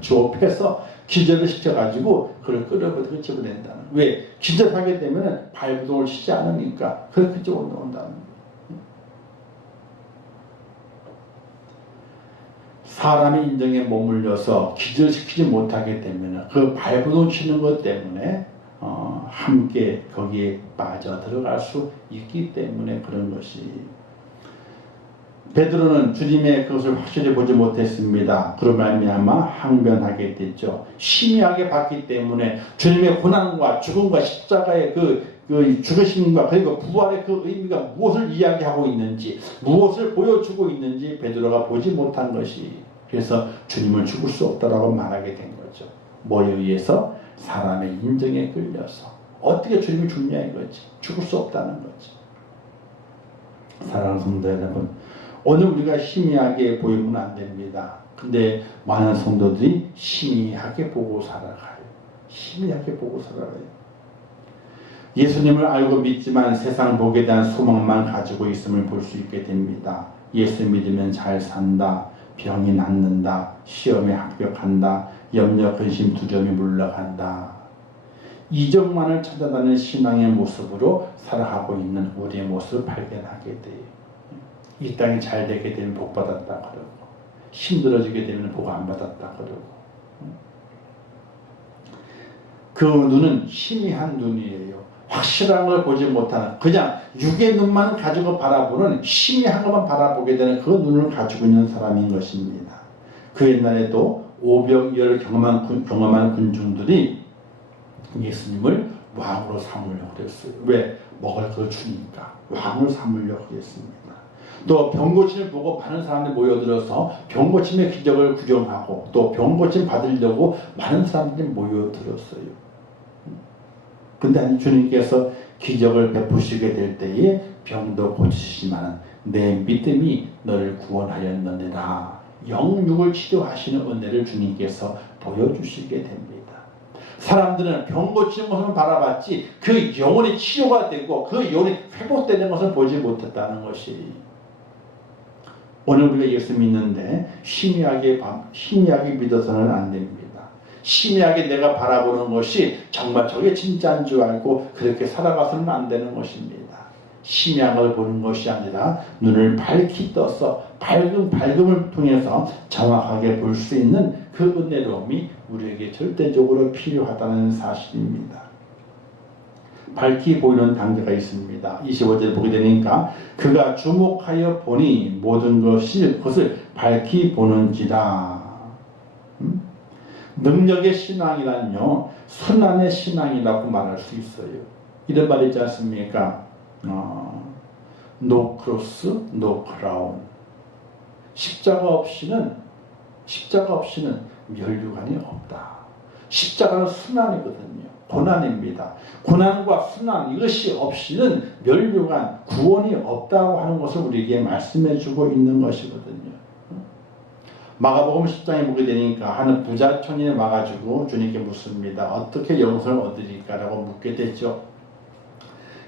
주어 패서 기절을 시켜가지고 그걸 끌어버리고 집어낸다는. 왜? 기절하게 되면 발부동을 치지 않으니까 그렇게 집어온다는 거예요. 사람의 인정에 머물려서 기절시키지 못하게 되면 그 발부동 치는 것 때문에 함께 거기에 빠져 들어갈 수 있기 때문에 그런 것이. 베드로는 주님의 그것을 확실히 보지 못했습니다. 그런 말미암아 항변하게 됐죠. 희미하게 봤기 때문에 주님의 고난과 죽음과 십자가의 그 죽으심과 그리고 부활의 그 의미가 무엇을 이야기하고 있는지 무엇을 보여주고 있는지 베드로가 보지 못한 것이. 그래서 주님을 죽을 수 없다라고 말하게 된 거죠. 뭐에 의해서? 사람의 인정에 끌려서. 어떻게 주님이 죽냐 이거지. 죽을 수 없다는 거지. 사랑하는 성도 여러분, 오늘 우리가 희미하게 보이면 안 됩니다. 근데 많은 성도들이 희미하게 보고 살아가요. 희미하게 보고 살아가요. 예수님을 알고 믿지만 세상 복에 대한 소망만 가지고 있음을 볼 수 있게 됩니다. 예수 믿으면 잘 산다. 병이 낫는다. 시험에 합격한다. 염려, 근심, 두려움이 물러간다. 이적만을 찾아다니는 신앙의 모습으로 살아가고 있는 우리의 모습을 발견하게 돼요. 이 땅이 잘 되게 되면 복 받았다 그러고, 힘들어지게 되면 복 안 받았다 그러고. 그 눈은 희미한 눈이에요. 확실한 걸 보지 못하는, 그냥 육의 눈만 가지고 바라보는, 희미한 것만 바라보게 되는 그 눈을 가지고 있는 사람인 것입니다. 그 옛날에도 오병이어를 경험한 군중들이 예수님을 왕으로 삼으려고 그랬어요. 왜? 먹을 걸 주니까 왕을 삼으려고 했습니다. 또 병고침을 보고 많은 사람들이 모여들어서 병고침의 기적을 구경하고 또 병고침 받으려고 많은 사람들이 모여들었어요. 근데 주님께서 기적을 베푸시게 될 때에 병도 고치시지만 내 믿음이 너를 구원하였느니라, 영육을 치료하시는 은혜를 주님께서 보여주시게 됩니다. 사람들은 병 고치는 것을 바라봤지 그 영혼이 치료가 되고 그 영혼이 회복되는 것을 보지 못했다는 것이, 오늘 우리가 예수 믿는데 희미하게 믿어서는 안 됩니다. 희미하게 내가 바라보는 것이 정말 저게 진짜인 줄 알고 그렇게 살아가서는 안 되는 것입니다. 희미한 걸 보는 것이 아니라 눈을 밝히 떠서 밝음을 통해서 정확하게 볼 수 있는 그 은혜로움이 우리에게 절대적으로 필요하다는 사실입니다. 밝히 보이는 단계가 있습니다. 25절 보게 되니까 그가 주목하여 보니 모든 것을 밝히 보는지라. 능력의 신앙이란요, 순환의 신앙이라고 말할 수 있어요. 이런 말이 있지 않습니까? No cross, no crown. 십자가 없이는 면류관이 없다. 십자가는 순환이거든요. 고난입니다. 고난과 순환, 이것이 없이는 면류관, 구원이 없다고 하는 것을 우리에게 말씀해주고 있는 것이거든요. 마가복음 10장에 보게 되니까 하는 부자 청년이 와가지고 주님께 묻습니다. 어떻게 영생을 얻으리까라고 묻게 됐죠.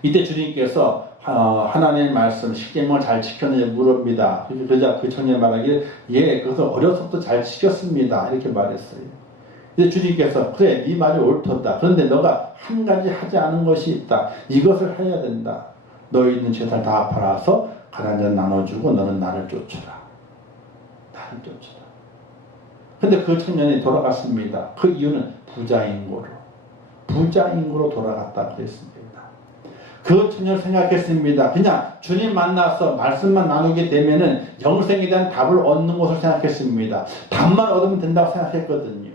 이때 주님께서 하나님의 말씀 십계명을 잘 지켰느냐 물읍니다. 그러자 그 청년이 말하기를 예, 그것을 어려서부터 잘 지켰습니다, 이렇게 말했어요. 근데 주님께서 그래, 네 말이 옳다. 그런데 너가 한 가지 하지 않은 것이 있다. 이것을 해야 된다. 너희 있는 재산 다 팔아서 가난한 자 나눠주고 너는 나를 쫓아라. 나를 쫓아라. 근데 그 청년이 돌아갔습니다. 그 이유는 부자인고로 돌아갔다 그랬습니다. 그 청년 생각했습니다. 그냥 주님 만나서 말씀만 나누게 되면은 영생에 대한 답을 얻는 것을 생각했습니다. 답만 얻으면 된다고 생각했거든요.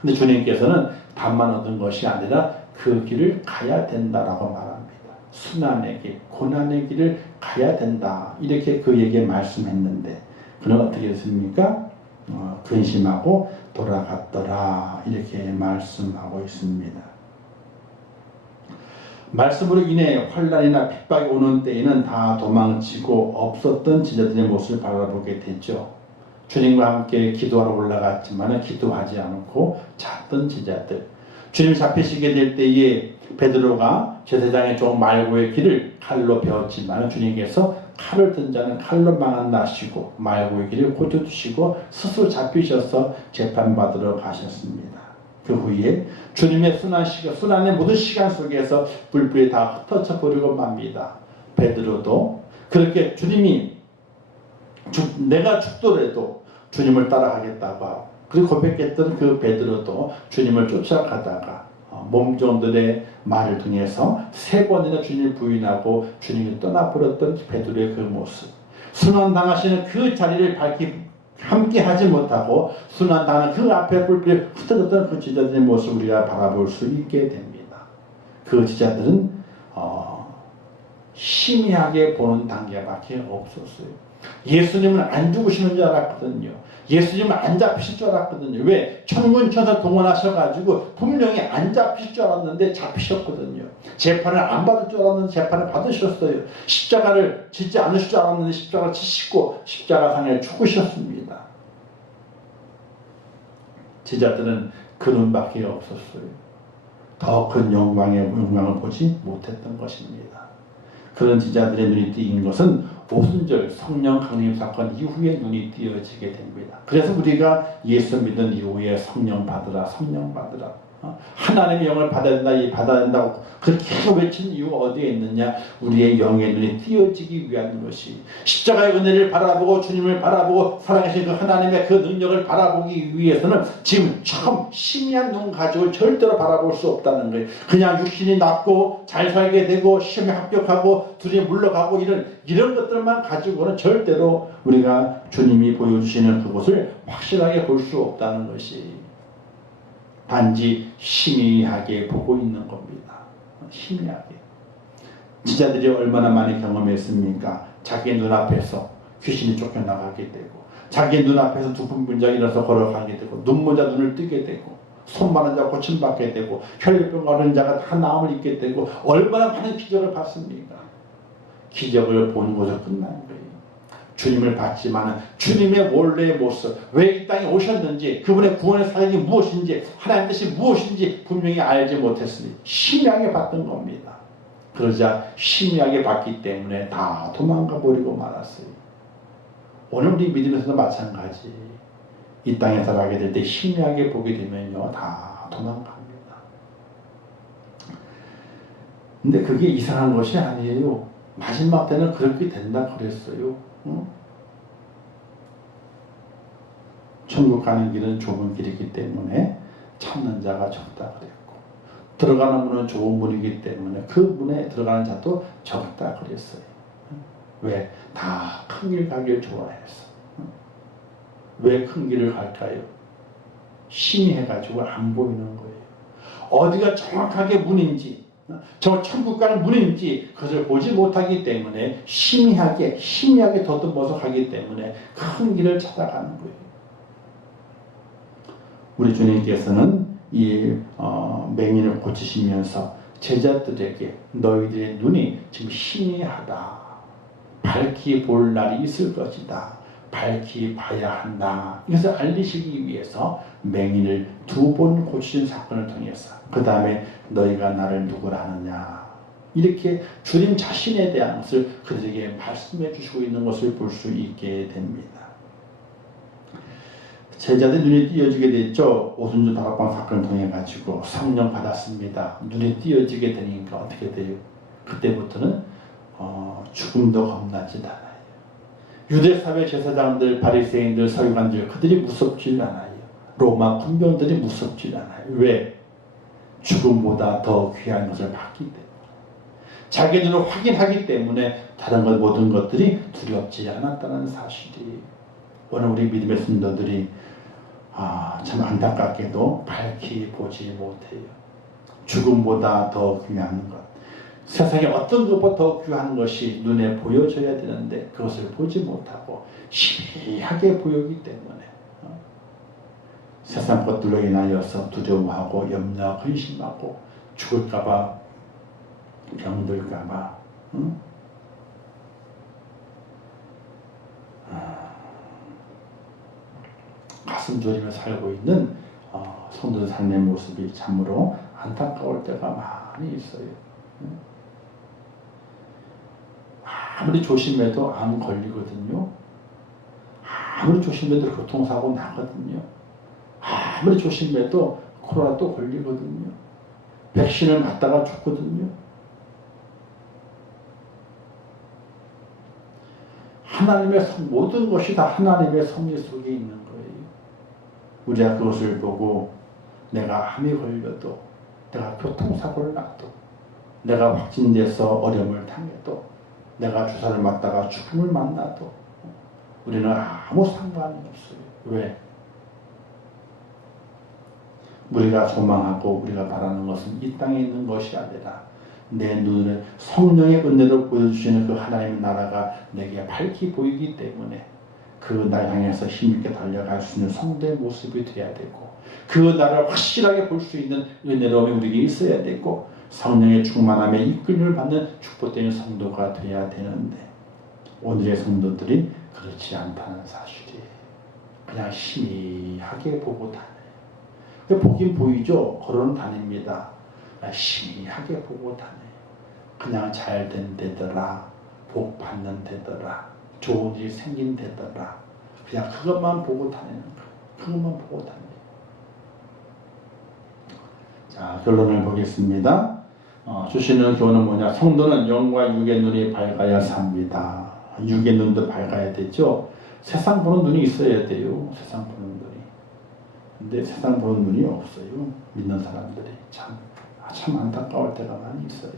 근데 주님께서는 답만 얻은 것이 아니라 그 길을 가야 된다라고 말합니다. 순환의 길, 고난의 길을 가야 된다, 이렇게 그에게 말씀했는데 그는 어떻게 했습니까? 근심하고 돌아갔더라, 이렇게 말씀하고 있습니다. 말씀으로 인해 환난이나 핍박이 오는 때에는 다 도망치고 없었던 제자들의 모습을 바라보게 됐죠. 주님과 함께 기도하러 올라갔지만 기도하지 않고 잤던 제자들. 주님 잡히시게 될 때에 베드로가 제사장의 종 말고의 길을 칼로 베었지만 주님께서 칼을 든 자는 칼로 망한다 하시고 말고의 길을 고쳐주시고 스스로 잡히셔서 재판받으러 가셨습니다. 그 후에 주님의 순환의 모든 시간 속에서 불불이 다 흩어져 버리고 맙니다. 베드로도 그렇게 주님이 내가 죽더라도 주님을 따라가겠다고 하고, 그리고 고백했던 그 베드로도 주님을 쫓아가다가 몸종들의 말을 통해서 3번이나 주님을 부인하고 주님을 떠나버렸던 베드로의 그 모습, 순환당하시는 그 자리를 함께 하지 못하고 순환당하는 그 앞에 불빛이 흩어졌던 그 제자들의 모습을 우리가 바라볼 수 있게 됩니다. 그 제자들은 희미하게 보는 단계밖에 없었어요. 예수님은 안 죽으시는 줄 알았거든요. 예수님은 안 잡히실 줄 알았거든요. 왜? 천군천사 동원하셔가지고 분명히 안 잡히실 줄 알았는데 잡히셨거든요. 재판을 안 받을 줄 알았는데 재판을 받으셨어요. 십자가를 짓지 않으실 줄 알았는데 십자가를 지시고 십자가상에 죽으셨습니다. 제자들은 그 눈밖에 없었어요. 더 큰 영광을 보지 못했던 것입니다. 그런 제자들의 눈이 띄인 것은 오순절 성령 강림 사건 이후에 눈이 띄어지게 됩니다. 그래서 우리가 예수 믿은 이후에 성령 받으라, 성령 받으라. 하나님의 영을 받아야 된다, 받아야 된다고 그렇게 외친 이유가 어디에 있느냐? 우리의 영의 눈이 띄어지기 위한 것이, 십자가의 은혜를 바라보고 주님을 바라보고 살아계신 그 하나님의 그 능력을 바라보기 위해서는 지금 처음 희미한 눈 가지고 절대로 바라볼 수 없다는 거예요. 그냥 육신이 낫고 잘 살게 되고 시험에 합격하고 둘이 물러가고 이런 것들만 가지고는 절대로 우리가 주님이 보여주시는 그것을 확실하게 볼 수 없다는 것이, 단지 희미하게 보고 있는 겁니다. 희미하게. 지자들이 얼마나 많이 경험했습니까? 자기 눈앞에서 귀신이 쫓겨나가게 되고, 자기 눈앞에서 두분 분장이 일어나서 걸어가게 되고, 눈모자 눈을 뜨게 되고, 손 마른 자 고침받게 되고, 혈류병 가는 자가 다 나음을 입게 되고, 얼마나 많은 기적을 봤습니까? 기적을 보는 것으로 끝난 거예요. 주님을 봤지만 주님의 원래의 모습, 왜 이 땅에 오셨는지, 그분의 구원의 사역이 무엇인지, 하나님 뜻이 무엇인지 분명히 알지 못했으니 희미하게 봤던 겁니다. 그러자 희미하게 봤기 때문에 다 도망가 버리고 말았어요. 오늘 우리 믿음에서도 마찬가지. 이 땅에 살아가게 될 때 희미하게 보게 되면요, 다 도망갑니다. 근데 그게 이상한 것이 아니에요. 마지막 때는 그렇게 된다 그랬어요. 천국 가는 길은 좁은 길이기 때문에 찾는 자가 적다 그랬고, 들어가는 문은 좁은 문이기 때문에 그 문에 들어가는 자도 적다 그랬어요. 왜? 다 큰 길 가길 좋아해서. 왜 큰 길을 갈까요? 희미해가지고 안 보이는 거예요. 어디가 정확하게 문인지, 저 천국 가는 문인지 그것을 보지 못하기 때문에 희미하게 더듬어서 가기 때문에 큰 길을 찾아가는 거예요. 우리 주님께서는 이 맹인을 고치시면서 제자들에게 너희들의 눈이 지금 희미하다, 밝히 볼 날이 있을 것이다, 밝히 봐야 한다, 이것을 알리시기 위해서 맹인을 2번 고치신 사건을 통해서, 그 다음에 너희가 나를 누구라 하느냐, 이렇게 주님 자신에 대한 것을 그들에게 말씀해 주시고 있는 것을 볼 수 있게 됩니다. 제자들 눈이 띄어지게 됐죠. 오순절 다락방 사건을 통해 가지고 성령 받았습니다. 눈이 띄어지게 되니까 어떻게 돼요? 그때부터는 죽음도 겁나지 않아요. 유대사회 제사장들, 바리새인들, 서기관들, 그들이 무섭지 않아요. 로마 군병들이 무섭지 않아요. 왜? 죽음보다 더 귀한 것을 받기 때문에, 자기 눈을 확인하기 때문에 다른 것 모든 것들이 두렵지 않았다는 사실이, 오늘 우리 믿음의 성도들이 참 안타깝게도 밝히 보지 못해요. 죽음보다 더 귀한 것, 세상에 어떤 것보다 더 귀한 것이 눈에 보여져야 되는데 그것을 보지 못하고 희미하게 보이기 때문에 세상 것들로 인하여서 두려워하고 염려, 근심하고 죽을까봐, 병들까봐, 가슴 졸이며 살고 있는 성도들 삶의 모습이 참으로 안타까울 때가 많이 있어요. 아무리 조심해도 암 걸리거든요. 아무리 조심해도 교통사고 나거든요. 아무리 조심해도 코로나 또 걸리거든요. 백신을 맞다가 죽거든요. 하나님의 모든 것이 다 하나님의 섭리 속에 있는 거예요. 우리가 그것을 보고 내가 암이 걸려도, 내가 교통사고를 나도, 내가 확진돼서 어려움을 당해도, 내가 주사를 맞다가 죽음을 만나도 우리는 아무 상관이 없어요. 왜? 우리가 소망하고 우리가 바라는 것은 이 땅에 있는 것이 아니라 내 눈에 성령의 은혜로 보여주시는 그 하나님의 나라가 내게 밝히 보이기 때문에 그 날 향해서 힘있게 달려갈 수 있는 성도의 모습이 되어야 되고, 그 나라를 확실하게 볼 수 있는 은혜로움이 우리에게 있어야 되고, 성령의 충만함에 이끌림을 받는 축복되는 성도가 되어야 되는데, 오늘의 성도들이 그렇지 않다는 사실이, 그냥 희미하게 보고 다녀요. 보긴 보이죠. 걸어는 다닙니다. 희미하게 보고 다녀요. 그냥 잘된 데더라, 복 받는 데더라, 좋은 일이 생긴 데더라, 그냥 그것만 보고 다니는 거예요. 그것만 보고 다녀요. 자, 결론을 보겠습니다. 주시는 교훈은 뭐냐? 성도는 영과 육의 눈이 밝아야 삽니다. 육의 눈도 밝아야 되죠. 세상 보는 눈이 있어야 돼요. 세상 보는 눈이. 근데 세상 보는 눈이 없어요. 믿는 사람들이. 참 안타까울 때가 많이 있어요.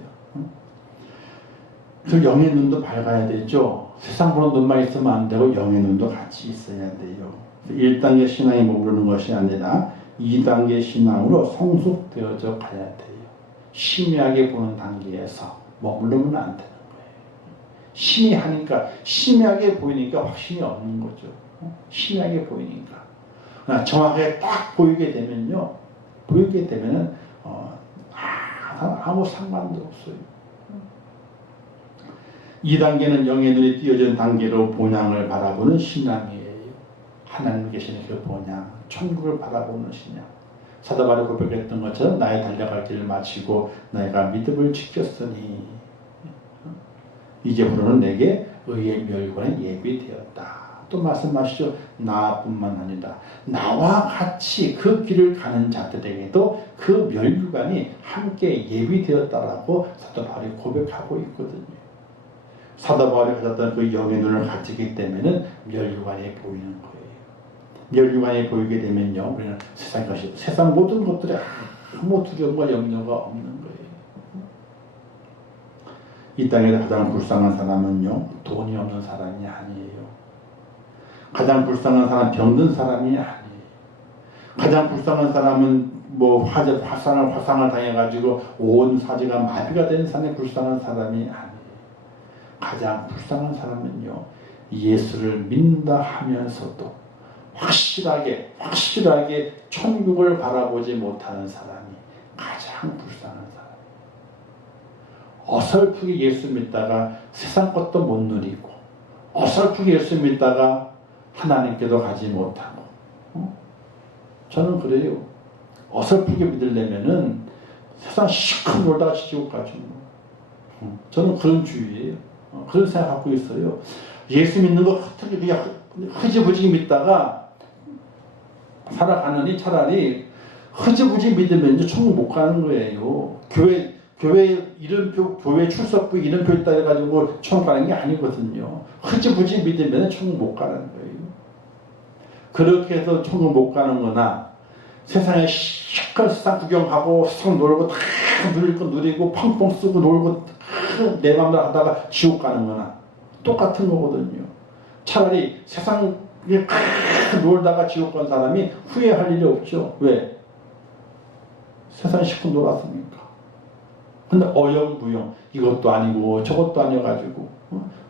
그 영의 눈도 밝아야 되죠. 세상 보는 눈만 있으면 안 되고 영의 눈도 같이 있어야 돼요. 1단계 신앙에 머무르는 것이 아니라 2단계 신앙으로 성숙되어져 가야 돼요. 심의하게 보는 단계에서 머무르면 안 되는 거예요. 심의하니까, 심의하게 보이니까 확신이 없는 거죠. 심의하게 보이니까. 정확하게 딱 보이게 되면요. 아무 상관도 없어요. 2단계는 영의 눈이 띄어진 단계로 본향을 바라보는 신앙이에요. 하나님 계시는 그 본향, 천국을 바라보는 신앙. 사도 바울이 고백했던 것처럼 나의 달려갈 길을 마치고 내가 믿음을 지켰으니 이제부로는 내게 의의 멸관에 예비되었다. 또 말씀하시죠. 나뿐만 아니라 나와 같이 그 길을 가는 자들에게도 그 멸관이 함께 예비되었다라고 사도 바울이 고백하고 있거든요. 사도 바울이 가졌던 그 영의 눈을 가지기 때문에 멸관이 보이는 거예요. 멸관이 보이게 되면요, 우리는 세상 모든 것들에 아무 두려움과 염려가 없는 거예요. 이 땅에서 가장 불쌍한 사람은요, 돈이 없는 사람이 아니에요. 가장 불쌍한 사람은 병든 사람이 아니에요. 가장 불쌍한 사람은 화상을 당해가지고 온 사지가 마비가 된 사람이 불쌍한 사람이 아니에요. 가장 불쌍한 사람은요, 예수를 믿는다 하면서도 확실하게 천국을 바라보지 못하는 사람이 가장 불쌍한 사람이에요. 어설프게 예수 믿다가 세상 것도 못 누리고, 어설프게 예수 믿다가 하나님께도 가지 못하고. 저는 그래요. 어설프게 믿으려면은 세상 시큰 놀다가 지옥 가죠. 저는 그런 주의예요. 그런 생각 갖고 있어요. 예수 믿는 거 어떻게 그냥 흐지부지 믿다가 살아가느니 차라리 흐지부지 믿으면 이제 천국 못 가는 거예요. 교회 이름표, 교회 출석부 이름표 있다 해가지고 천국 가는 게 아니거든요. 흐지부지 믿으면 천국 못 가는 거예요. 그렇게 해서 천국 못 가는 거나 세상에 시큰 세상 구경하고 세상 놀고 다 누릴 거 누리고 펑펑 쓰고 놀고 내 맘대로 하다가 지옥 가는 거나 똑같은 거거든요. 차라리 세상에 놀다가 지옥 간 사람이 후회할 일이 없죠. 왜? 세상에 시큰 놀았으니까. 근데 어영부영 이것도 아니고 저것도 아니어가지고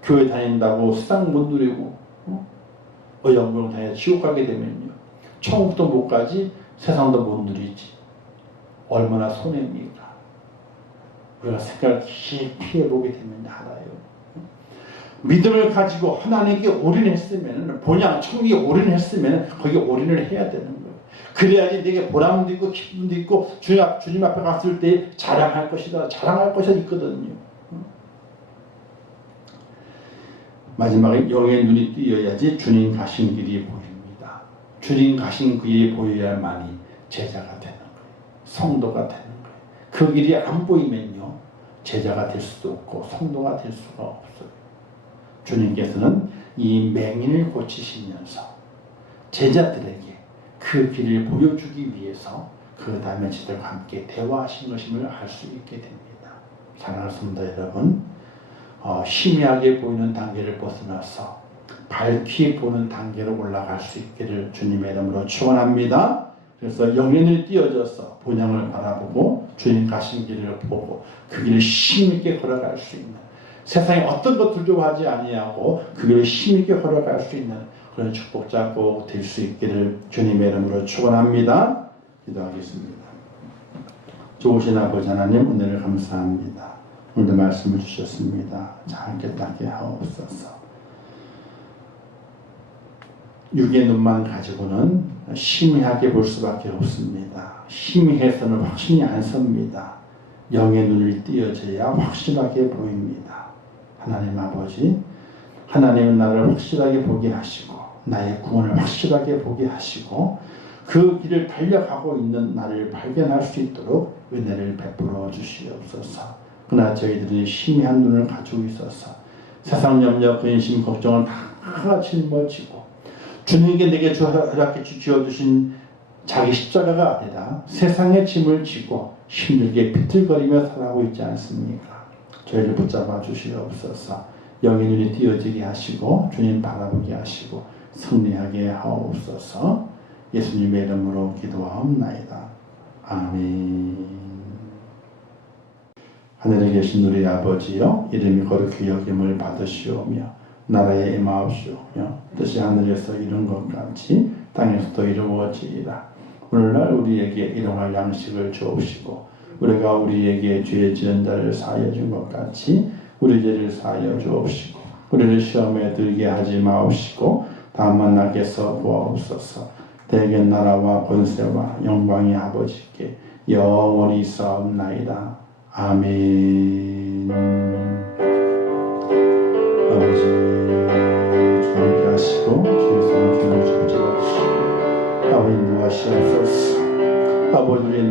교회 다닌다고 세상 못 누리고 어영부영 다녀 지옥 가게 되면요, 천국도 못 가지 세상도 못 누리지. 얼마나 손해입니까? 우리가 생각을 깊이 해보게 되면 알아요. 믿음을 가지고 하나님께 올인했으면, 본향 천국에 올인했으면 거기에 올인을 해야 되는 거예요. 그래야지 내게 보람도 있고 기쁨도 있고 주님 앞에 갔을 때 자랑할 것이다. 자랑할 것이 있거든요. 마지막에 영의 눈이 띄어야지 주님 가신 길이 보입니다. 주님 가신 길이 보여야만이 제자가 되는 거예요. 성도가 되는 거예요. 그 길이 안 보이면요, 제자가 될 수도 없고 성도가 될 수가 없어요. 주님께서는 이 맹인을 고치시면서 제자들에게 그 길을 보여주기 위해서 그 다음에 저들과 함께 대화하신 것임을 알 수 있게 됩니다. 사랑하는 성도 여러분, 희미하게 보이는 단계를 벗어나서 밝게 보는 단계로 올라갈 수 있기를 주님의 이름으로 축원합니다. 그래서 영의 눈이 띄어져서 본향을 바라보고 주님 가신 길을 보고 그 길을 힘있게 걸어갈 수 있는, 세상에 어떤 것 두려워하지 아니하고 그 길을 힘있게 걸어갈 수 있는 그런 축복자 꼭 될 수 있기를 주님의 이름으로 축원합니다. 기도하겠습니다. 좋으신 아버지 하나님, 은혜를 감사합니다. 오늘도 말씀을 주셨습니다. 잘 깨닫게 하옵소서. 육의 눈만 가지고는 희미하게 볼 수밖에 없습니다. 희미해서는 확신이 안 섭니다. 영의 눈을 띄어져야 확실하게 보입니다. 하나님 아버지, 하나님은 나를 확실하게 보게 하시고 나의 구원을 확실하게 보게 하시고 그 길을 달려가고 있는 나를 발견할 수 있도록 은혜를 베풀어 주시옵소서. 그러나 저희들은 심의한 눈을 가지고 있어서 세상 염려, 근심, 걱정을 다 짊어지고 주님께 내게 허락해 주어주신 자기 십자가가 아니라 세상의 짐을 지고 힘들게 비틀거리며 살아가고 있지 않습니까? 저희를 붙잡아 주시옵소서. 영의 눈이 띄어지게 하시고 주님 바라보게 하시고 승리하게 하옵소서. 예수님의 이름으로 기도하옵나이다. 아멘. 하늘에 계신 우리 아버지여, 이름이 거룩히 여김을 받으시오며 나라에 임하옵시오며 뜻이 하늘에서 이룬 것 같이 땅에서도 이루어지이다. 오늘날 우리에게 일용할 양식을 주옵시고 우리가 우리에게 죄 지은 자를 사하여 준 것 같이 우리 죄를 사하여 주옵시고 우리를 시험에 들게 하지 마옵시고 다만 나께서 구하옵소서. 대개 나라와 권세와 영광이 아버지께 영원히 있사옵나이다. 아멘. 아버지 주 함께 하시고 주의 성령을 주시옵소서. 아버지 인도하시옵소서. 아버지 우리의